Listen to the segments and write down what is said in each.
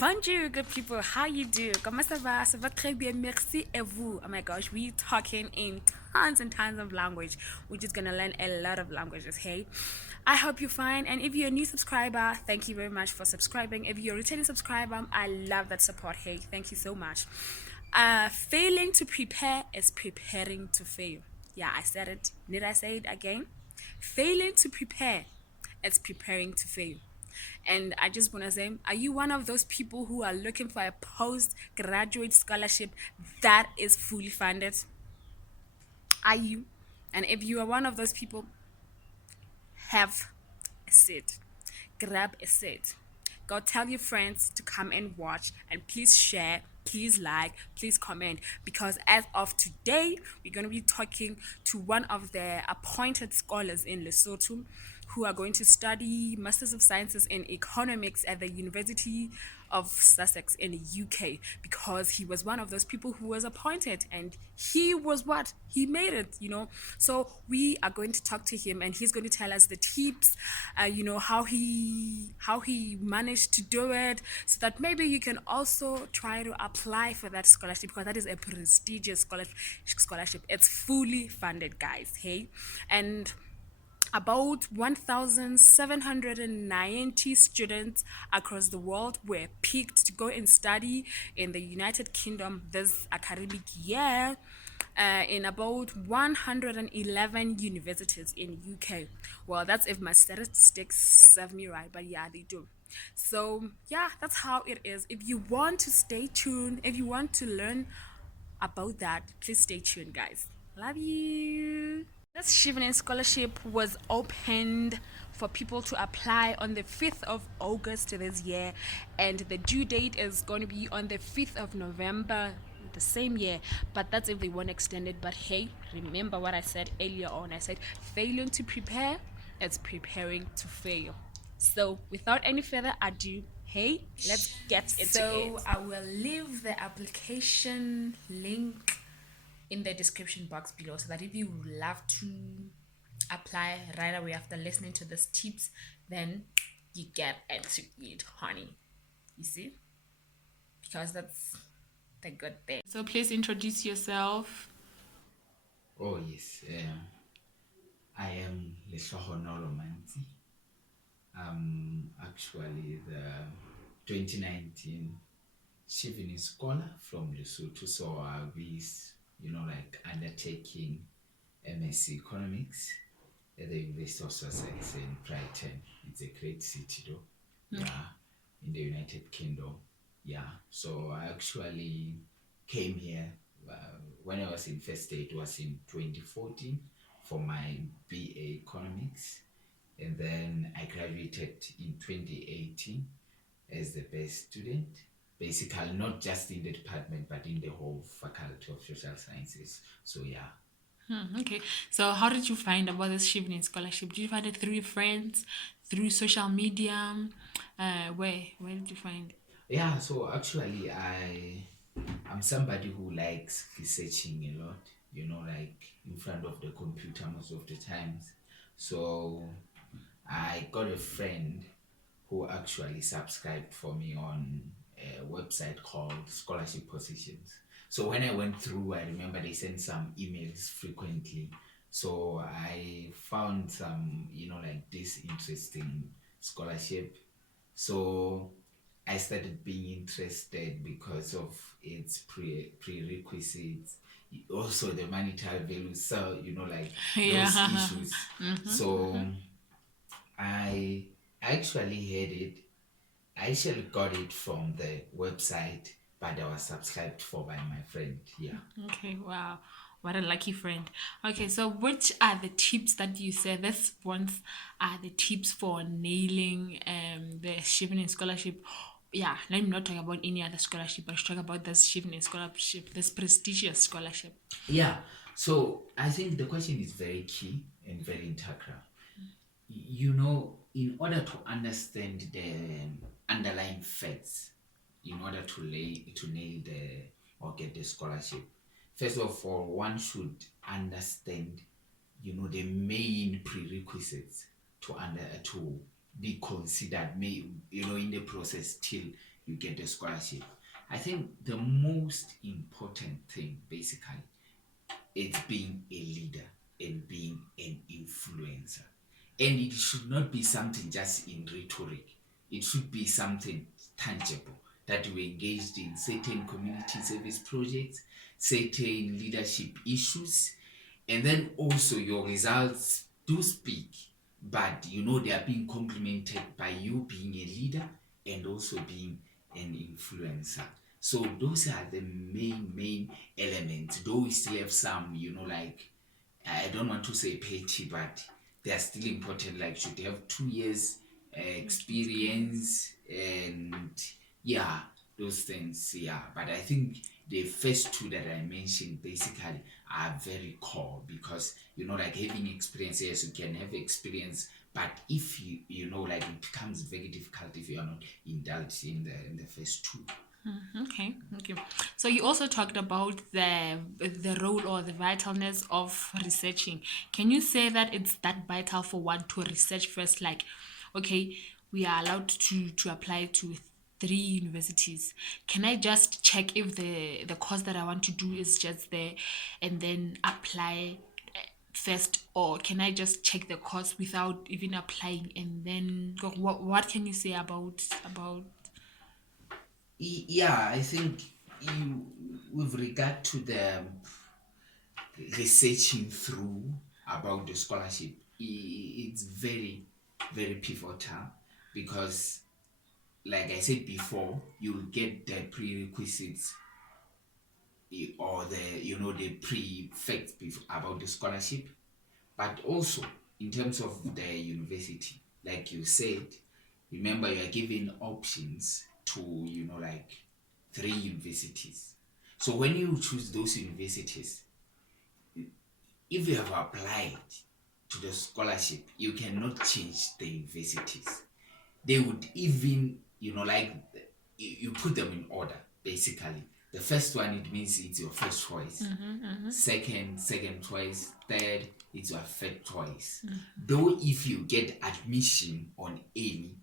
Bonjour, good people. How you do? Comment ça va? Ça va très bien. Merci et vous. Oh my gosh, we talking in tons and tons of language. We're just gonna learn a lot of languages. Hey, I hope you're fine. And if you're a new subscriber, thank you very much for subscribing. If you're a returning subscriber, I love that support. Hey, thank you so much. Failing to prepare is preparing to fail. Yeah, I said it. Did I say it again? Failing to prepare is preparing to fail. And I just want to say, are you one of those people who are looking for a postgraduate scholarship that is fully funded? Are you? And if you are one of those people, have a seat, grab a seat, go tell your friends to come and watch, and please share, please like, please comment, because as of today we're going to be talking to one of the appointed scholars in Lesotho who are going to study Masters of Sciences in Economics at the University of Sussex in the UK, because he was one of those people who was appointed, and he was what he made it. So we are going to talk to him, and he's going to tell us the tips, how he managed to do it, so that maybe you can also try to apply for that scholarship, because that is a prestigious scholarship. It's fully funded, guys. Hey, and about 1,790 students across the world were picked to go and study in the United Kingdom this academic year, in about 111 universities in UK. Well, that's if my statistics serve me right, but yeah, they do. So yeah, that's how it is. If you want to stay tuned, if you want to learn about that, please stay tuned, guys. Love you. This Chevening scholarship was opened for people to apply on the 5th of August this year, and the due date is going to be on the 5th of November the same year, but that's if they want extended. But hey, remember what I said earlier on. I said failing to prepare is preparing to fail. So without any further ado, hey, let's get into it. So I will leave the application link in the description box below, so that if you would love to apply right away after listening to these tips, then you get into it, honey. You see? Because that's the good thing. So please introduce yourself. Oh yes, I am Lehlohonolo Mantsi. I'm actually the 2019 Chevening scholar from Lesotho, so I'll be, undertaking MSc Economics at the University of Sussex in Brighton. It's a great city, though. Yeah, in the United Kingdom. Yeah, so I actually came here when I was in first year. It was in 2014 for my BA Economics, and then I graduated in 2018 as the best student. Basically, not just in the department, but in the whole faculty of social sciences. So yeah. Okay. So how did you find about this Chevening scholarship? Did you find it through your friends, through social media? Where did you find it? Yeah, so actually I'm somebody who likes researching a lot, like in front of the computer most of the times. So I got a friend who actually subscribed for me on a website called Scholarship Positions. So when I went through, I remember they sent some emails frequently. So I found some, like this interesting scholarship. So I started being interested because of its prerequisites, also the monetary value. So like Yeah. those issues. So I actually had it. I actually got it from the website, but I was subscribed for by my friend. Yeah. Okay, wow. What a lucky friend. Okay, so which are the tips that you said this ones are the tips for nailing the Chevening scholarship? Yeah, I'm not talking about any other scholarship, but talk about this Chevening scholarship, this prestigious scholarship. Yeah. So I think the question is very key and very integral. In order to understand the underlying facts, in order to nail the or get the scholarship, first of all, one should understand, the main prerequisites to be considered, in the process till you get the scholarship. I think the most important thing basically is being a leader and being an influencer. And it should not be something just in rhetoric. It should be something tangible, that you engaged in certain community service projects, certain leadership issues, and then also your results do speak, but they are being complemented by you being a leader and also being an influencer. So those are the main elements, though we still have some, like, I don't want to say petty, but they are still important. Like, should have 2 years experience, and yeah, those things. Yeah, but I think the first two that I mentioned basically are very core, because like having experience. Yes, you can have experience, but if like, it becomes very difficult if you are not indulged in the first two. Okay, thank you. So you also talked about the role or the vitalness of researching. Can you say that it's that vital for one to research first? Like, okay, we are allowed to apply to 3 universities. Can I just check if the course that I want to do is just there, and then apply first, or can I just check the course without even applying and then go? What can you say about? Yeah, I think with regard to the researching through about the scholarship, it's very, very pivotal, because, like I said before, you'll get the prerequisites, or the prefects about the scholarship, but also in terms of the university, like you said, remember, you are given options to, like, 3 universities. So when you choose those universities, if you have applied to the scholarship, you cannot change the universities. They would even, like, you put them in order, basically. The first one, it means it's your first choice. Second choice. Third, it's your third choice. Though if you get admission on any,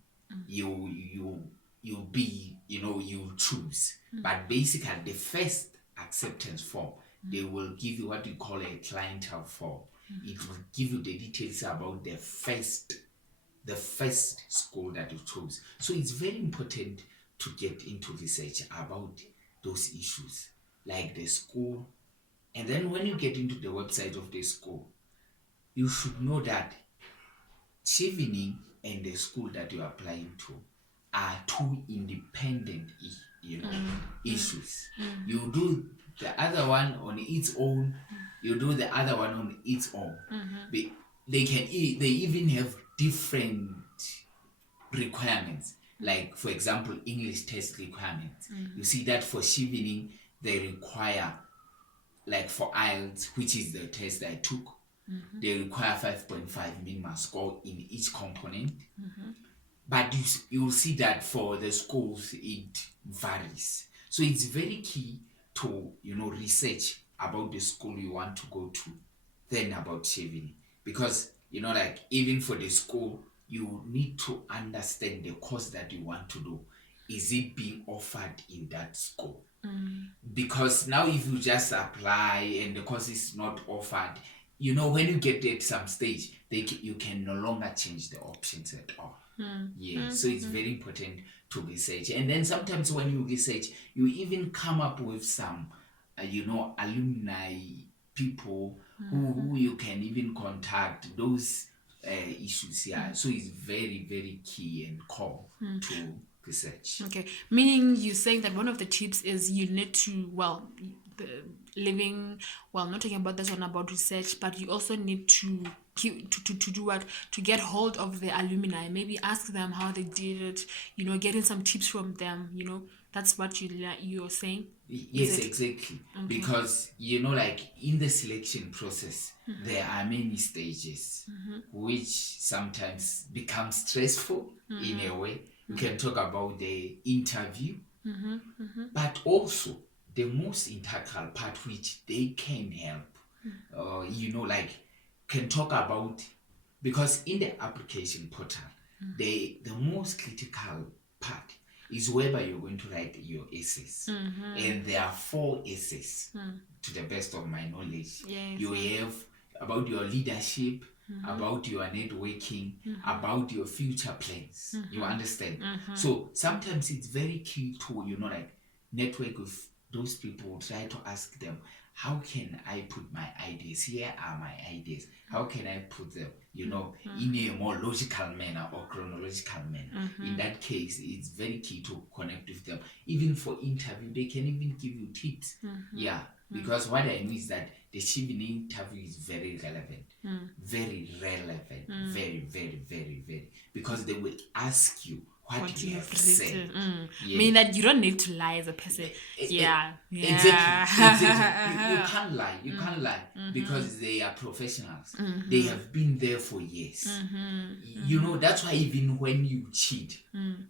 you'll be, you choose. But basically, the first acceptance form, they will give you what we call a clientele form. It will give you the details about the first school that you chose. So it's very important to get into research about those issues, like the school. And then when you get into the website of the school, you should know that Chevening and the school that you're applying to are two independent issues. You do the other one on its own, you do the other one on its own. They even have different requirements. Like, for example, English test requirements. You see that for Chevening, they require, like, for IELTS, which is the test I took, they require 5.5 minimum score in each component. But you'll see that for the schools, it varies. So it's very key to, research about the school you want to go to, then about Chevening. Because, like, even for the school, you need to understand the course that you want to do. Is it being offered in that school? Because now, if you just apply and the course is not offered, when you get at some stage, you can no longer change the options at all. Yeah, so it's very important to research. And then sometimes when you research, you even come up with some, alumni people who you can even contact, those issues. Yeah, so it's very, very key and core to research. Okay, meaning you're saying that one of the tips is you need to, not talking about this one about research, but you also need to do what, to get hold of the alumni, maybe ask them how they did it, getting some tips from them. That's what you're saying. Yes, exactly. Okay. Because like, in the selection process, there are many stages, which sometimes become stressful in a way. We can talk about the interview, but also the most integral part, which they can help, like, can talk about, because in the application portal, the most critical part is whereby you're going to write your essays. And there are 4 essays, to the best of my knowledge. Yes, You have about your leadership, about your networking, about your future plans. You understand? So sometimes it's very key to, like, network with those people, try to ask them, how can I put my ideas? Here are my ideas. How can I put them, in a more logical manner or chronological manner? In that case, it's very key to connect with them. Even for interview, they can even give you tips. Yeah, because what I know is that the Chevening interview is very relevant. Very relevant. Very, very, very, very. Because they will ask you what you have said. Yeah. Mean that you don't need to lie as a person. Exactly. You can't lie. You can't lie because they are professionals. They have been there for years. That's why even when you cheat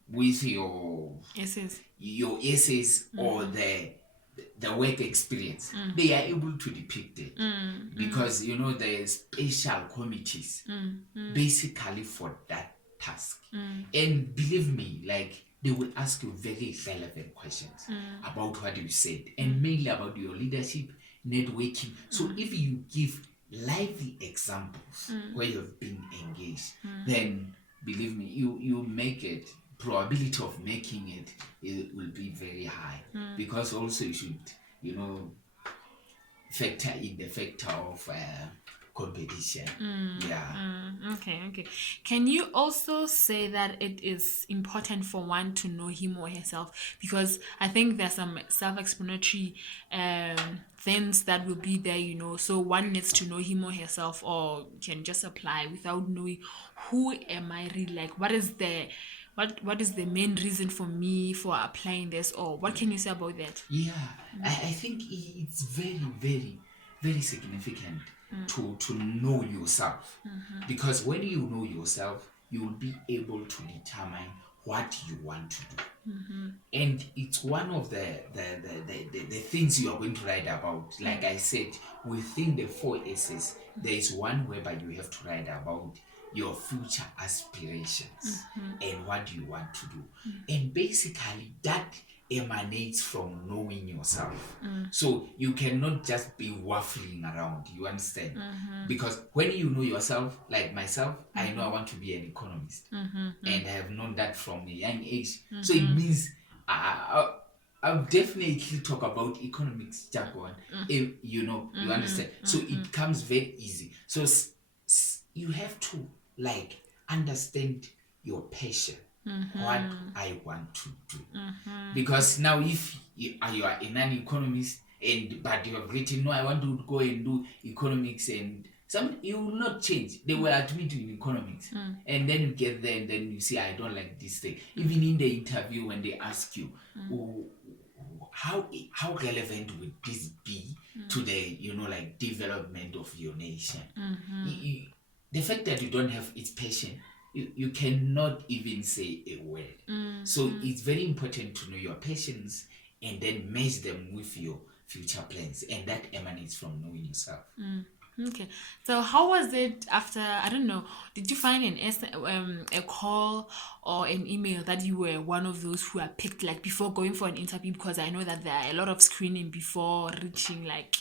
with your essays or the work experience, they are able to depict it because there are special committees basically for that task. And believe me, like, they will ask you very relevant questions about what you said and mainly about your leadership, networking. So if you give lively examples where you've been engaged, then believe me, you make it. Probability of making it will be very high because also you should factor in the factor of competition. Okay. Can you also say that it is important for one to know him or herself? Because I think there's some self-explanatory things that will be there, so one needs to know him or herself, or can just apply without knowing who am I really, like, what is the main reason for me for applying this, or what can you say about that? I think it's very, very, very significant to know yourself, because when you know yourself, you will be able to determine what you want to do. And it's one of the things you are going to write about. Like I said, within the 4 essays, there is one whereby you have to write about your future aspirations and what you want to do. And basically that emanates from knowing yourself. So you cannot just be waffling around, you understand? Because when you know yourself, like myself, I know I want to be an economist, and I have known that from a young age. So it means I'll definitely talk about economics jargon. You understand? So it comes very easy. So you have to, like, understand your passion, what I want to do. Because now if you are an economist but you have written, no, I want to go and do economics, and you will not change. They will admit you in economics, and then you get there and then you see, I don't like this thing. Even in the interview, when they ask you, how relevant would this be to the development of your nation? The fact that you don't have its passion, you cannot even say a word. So it's very important to know your passions and then match them with your future plans, and that emanates from knowing yourself. Okay, so how was it after, I don't know, did you find a call or an email that you were one of those who are picked, like, before going for an interview? Because I know that there are a lot of screening before reaching, like,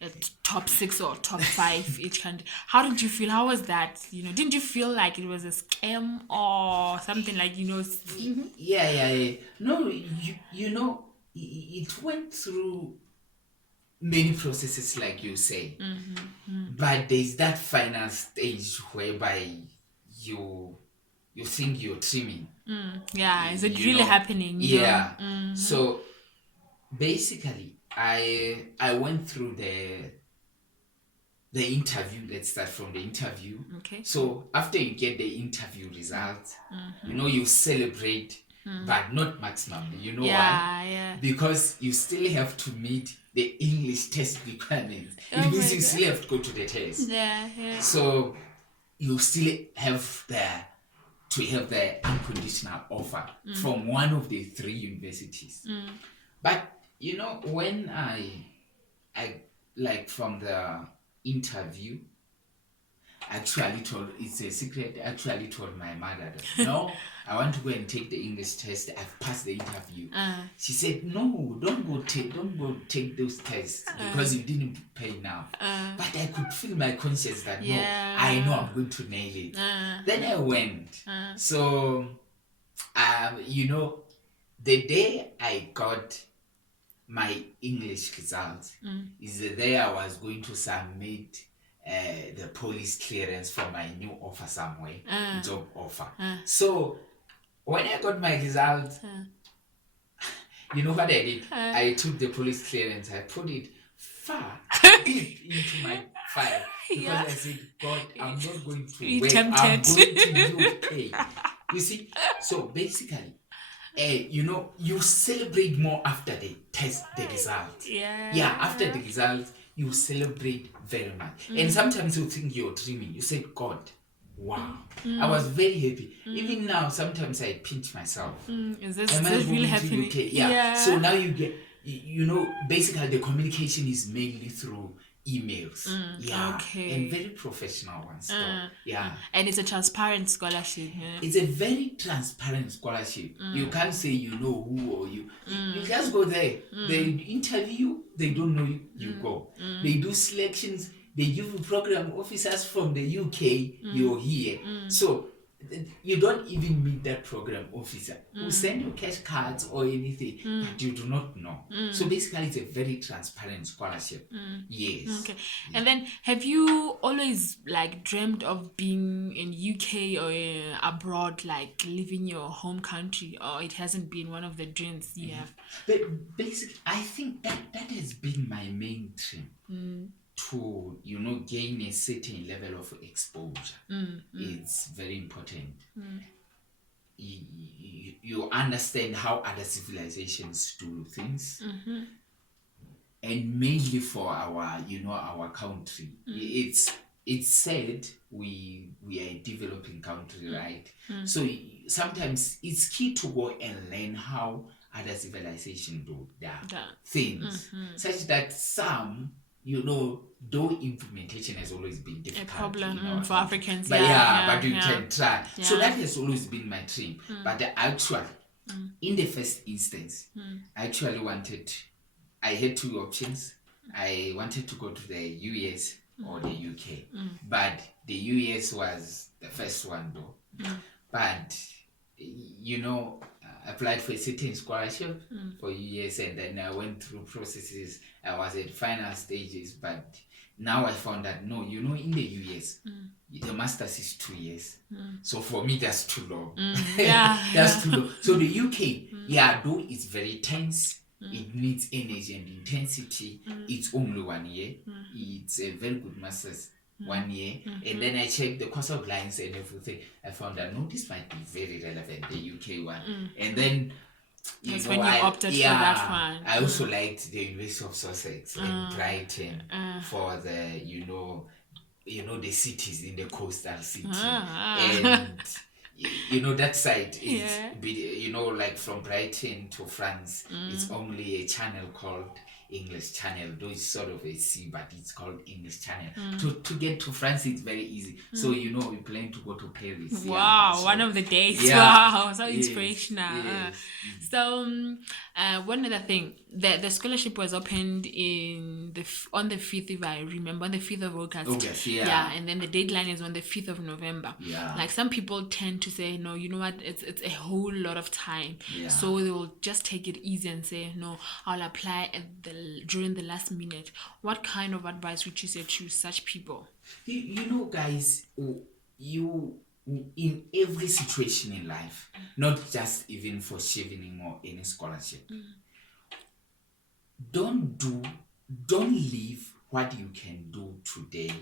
a top 6 or top 5 each country. How did you feel? How was that? Didn't you feel like it was a scam or something, like, Yeah. No, it went through many processes, like you say, but there's that final stage whereby you think you're trimming. Is it really happening? So basically I went through the interview. Let's start from the interview. Okay. So after you get the interview results, you celebrate, but not maximally. Why? Yeah. Because you still have to meet the English test requirements. It means you still have to go to the test. Yeah. So you still have the unconditional offer from one of the 3 universities. But when I like, from the interview, it's a secret. Actually told my mother that, no, I want to go and take the English test. I've passed the interview. She said, no, don't go take those tests because you didn't pay now. But I could feel my conscience that no, I know I'm going to nail it. Then I went. So the day I got my English results is the day I was going to submit the police clearance for my new offer somewhere, job offer. So when I got my results, you know what I did? I took the police clearance, I put it far deep into my file because I said, God, I'm not going to wait. I'm going to UK. You see? So basically, you celebrate more after the test, the result. After the result, you celebrate very much. And sometimes you think you're dreaming. You say, God, wow. I was very happy. Even now, sometimes I pinch myself. Is this to really happening? UK? So now you get, basically the communication is mainly through emails. And very professional ones though. And it's a transparent scholarship. It's a very transparent scholarship. You can't say you know who or you. You just go there. They interview, they don't know you, you go. They do selections, they give you program officers from the UK, you're here. So you don't even meet that program officer who send you cash cards or anything, but you do not know. So basically, it's a very transparent scholarship. Yes. Okay. And then, have you always dreamt of being in UK or abroad, leaving your home country, or it hasn't been one of the dreams you have? But basically, I think that has been my main dream. To gain a certain level of exposure. It's very important. You understand how other civilizations do things, and mainly for our country. It's said we are a developing country, right? So sometimes it's key to go and learn how other civilizations do their things, such that some though implementation has always been difficult, a problem for Africans, but but you can try. So that has always been my dream. But actually, in the first instance, I actually I had two options. I wanted to go to the US or the UK, but the US was the first one though. But applied for a certain scholarship for US, and then I went through processes. I was at final stages, but now I found that no, in the US, the master's is 2 years. So for me, that's too long. That's too long. So the UK, though it's very tense, it needs energy and intensity. It's only 1 year. It's a very good master's. 1 year, and then I checked the course of lines and everything. I found that no, this might be very relevant, the UK one. And then that's when you opted for that one. I also liked the University of Sussex and Brighton for the the cities in the coastal city, and that side is from Brighton to France, it's only a channel called English Channel, though it's sort of a sea, but it's called English Channel. To get to France, it's very easy. So we plan to go to Paris. Wow, so, one of the days. Wow, so inspirational. Yes. So one other thing, the scholarship was opened on the 5th, if I remember, on the 5th of August. And then the deadline is on the 5th of November. Some people tend to say, no, you know what, it's a whole lot of time. So they will just take it easy and say, no, I'll apply during the last minute. What kind of advice would you say to such people? Guys, you in every situation in life, not just even for Chevening or any scholarship, don't leave what you can do today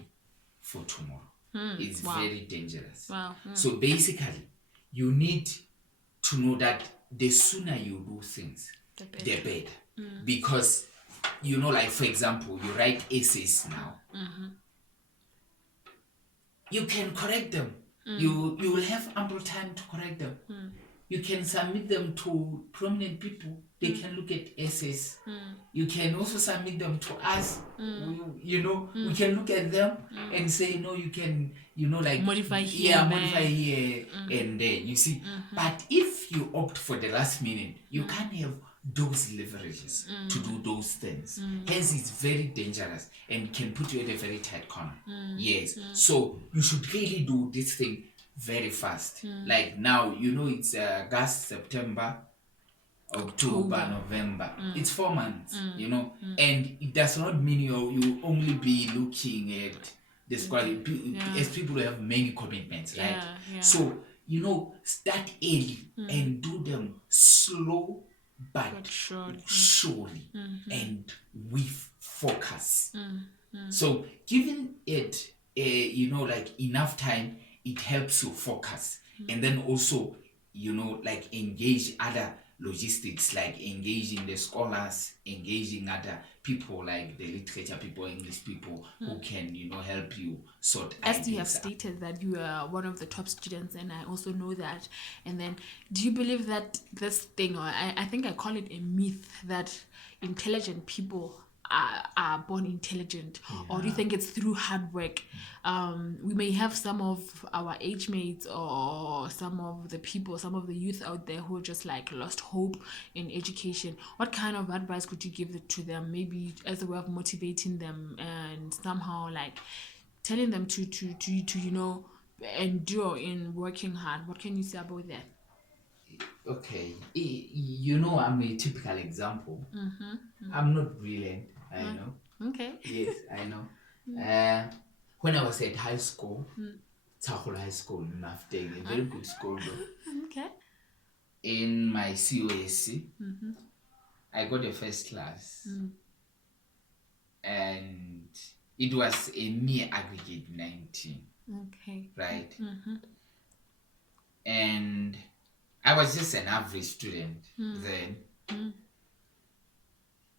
for tomorrow. It's very dangerous. So basically, you need to know that the sooner you do things, the better. Because for example, you write essays now, you can correct them. You will have ample time to correct them. you can submit them to prominent people. They can look at essays. You can also submit them to us. We can look at them and say, no, you can, like modify here, modify here and there. You see, but if you opt for the last minute, you can't have those leverages to do those things. Hence, it's very dangerous and can put you at a very tight corner. Yes, so you should really do this thing very fast. Like now, it's August, September, October, November. It's 4 months, and it does not mean you only be looking at this quality as people who have many commitments, right? So, start early and do them slow but surely and with focus. So, giving it, like enough time, it helps you focus, and then also, like engage other logistics, like engaging the scholars, engaging other people like the literature people, English people who can, help you sort as you have stated that you are one of the top students, and I also know that. And then, do you believe that this thing, or I think I call it a myth, that intelligent people are born intelligent, or do you think it's through hard work? We may have some of our age mates or some of the youth out there who just like lost hope in education. What kind of advice could you give to them, maybe as a way of motivating them and somehow like telling them to endure in working hard? What can you say about that? Okay, I'm a typical example. I'm not brilliant, I know. Okay. Yes, I know. When I was at high school, Tsahol High School, Mafteng, a very good school though. Okay. In my COSC, I got a first class, and it was a mere aggregate 19. Okay. Right? And I was just an average student then.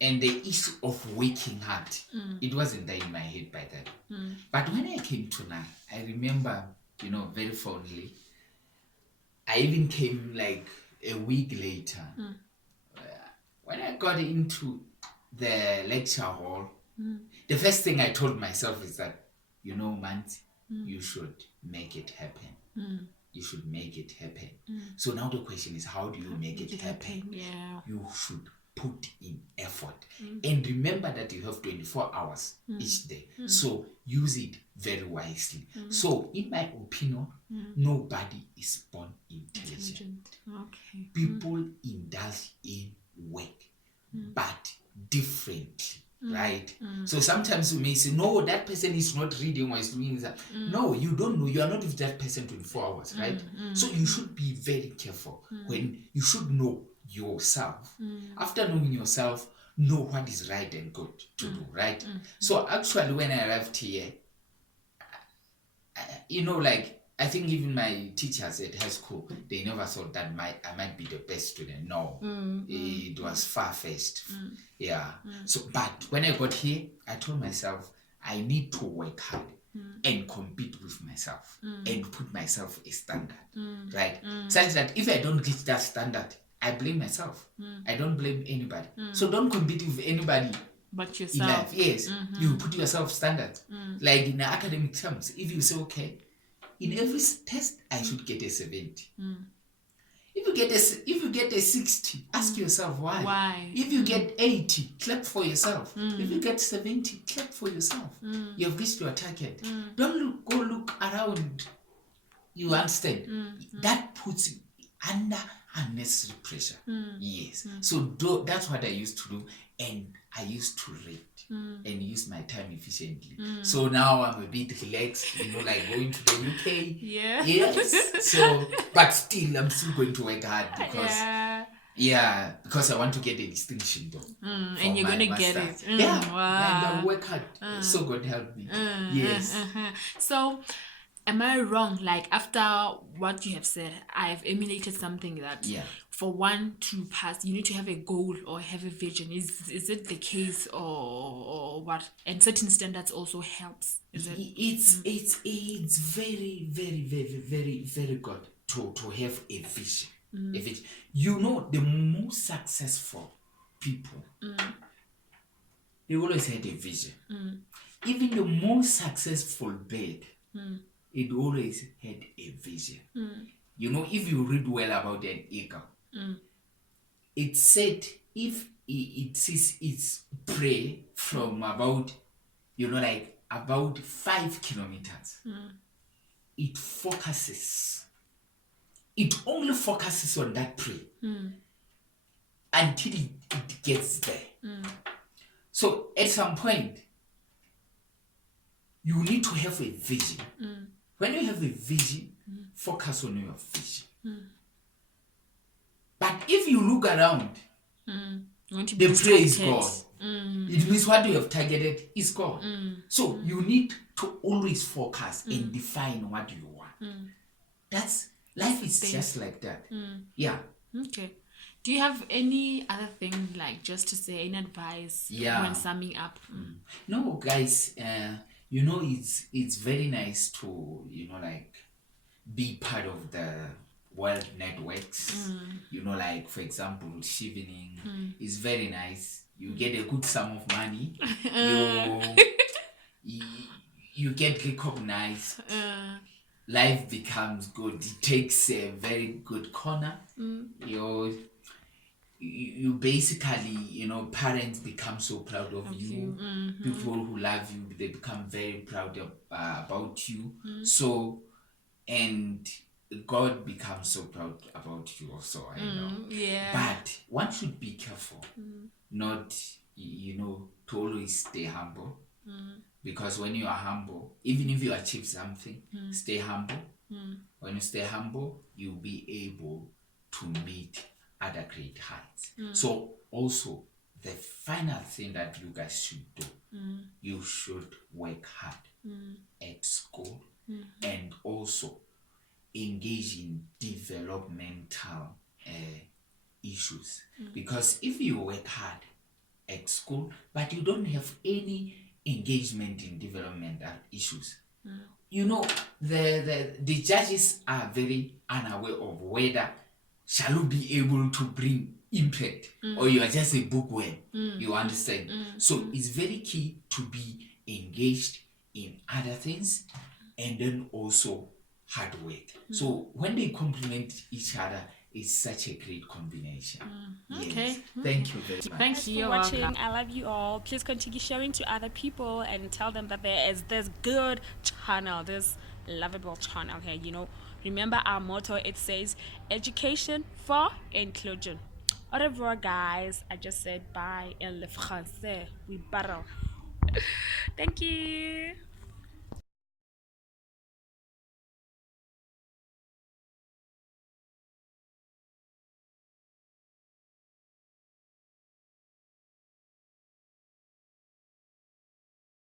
And the issue of working hard, it wasn't there in my head by then. But when I came to NAI, I remember, very fondly, I even came like a week later. When I got into the lecture hall, the first thing I told myself is that, Mantsi, you should make it happen. You should make it happen. So now the question is, how do you make it happen? Yeah. You should put in effort. And remember that you have 24 hours each day. So use it very wisely. So in my opinion, nobody is born intelligent. Okay. People indulge in work, but differently. Right? So sometimes you may say, no, that person is not reading or is doing that. No, you don't know. You are not with that person 24 hours, right? So you should be very careful when you should know yourself. After knowing yourself, know what is right and good to do, right? So actually, when I arrived here, like, I think even my teachers at high school, they never thought that I might be the best student. No, it was far-fetched. Yeah. So, but when I got here, I told myself, I need to work hard and compete with myself and put myself a standard, right? Such that if I don't reach that standard, I blame myself. I don't blame anybody. So don't compete with anybody but yourself. In life. Yes, you put yourself standards. Like in academic terms, if you say, okay, in every test I should get a 70. If you get a 60, ask yourself why. Why? If you get 80, clap for yourself. If you get 70, clap for yourself. You have reached your target. Don't go look around. You understand? That puts you under unnecessary pressure. Yes. So that's what I used to do, and I used to read and use my time efficiently. So now I'm a bit relaxed, like going to the UK. Yeah. Yes. So, but still, I'm still going to work hard because because I want to get a distinction though. And you're going to get it. Yeah. Wow. And I'll work hard. So God help me. Yes. So, am I wrong? Like, after what you have said, I've emulated something that for one to pass, you need to have a goal or have a vision. Is it the case or what? And certain standards also helps. Is it? It's very, very, very, very, very good to have a vision. A vision. You know, the most successful people, they always had a vision. Even the most successful bird, it always had a vision. You know, if you read well about an eagle, it said if it sees its prey from about, you know, like about 5 kilometers, it focuses. It only focuses on that prey until it gets there. So at some point, you need to have a vision. When you have a vision, focus on your vision. But if you look around, the prey is gone. It means what you have targeted is gone. So you need to always focus and define what you want. That's life is just like that. Yeah. Okay. Do you have any other thing, like just to say, any advice when summing up? No, guys, you know, it's very nice to, you know, like be part of the world networks. You know, like for example, Chevening is very nice. You get a good sum of money. You get recognized. Life becomes good. It takes a very good corner. You basically, you know, parents become so proud of you. People who love you, they become very proud about you. So, and God becomes so proud about you also, I know. But one should be careful not, you know, to always stay humble. Because when you are humble, even if you achieve something, stay humble. When you stay humble, you'll be able to meet other great heights. So also, the final thing that you guys should do, you should work hard at school and also engage in developmental issues. Because if you work hard at school but you don't have any engagement in developmental issues, you know, the judges are very unaware of whether shall you be able to bring impact or you are just a bookworm. You understand? So it's very key to be engaged in other things and then also hard work. So when they complement each other, it's such a great combination. Okay. Yes. Thank you very much. Thank you for watching. I love you all. Please continue sharing to other people and tell them that there is this good channel, this lovable channel here. You know, remember our motto, it says education for inclusion. Au revoir, guys. I just said bye in le français. We battle. Thank you.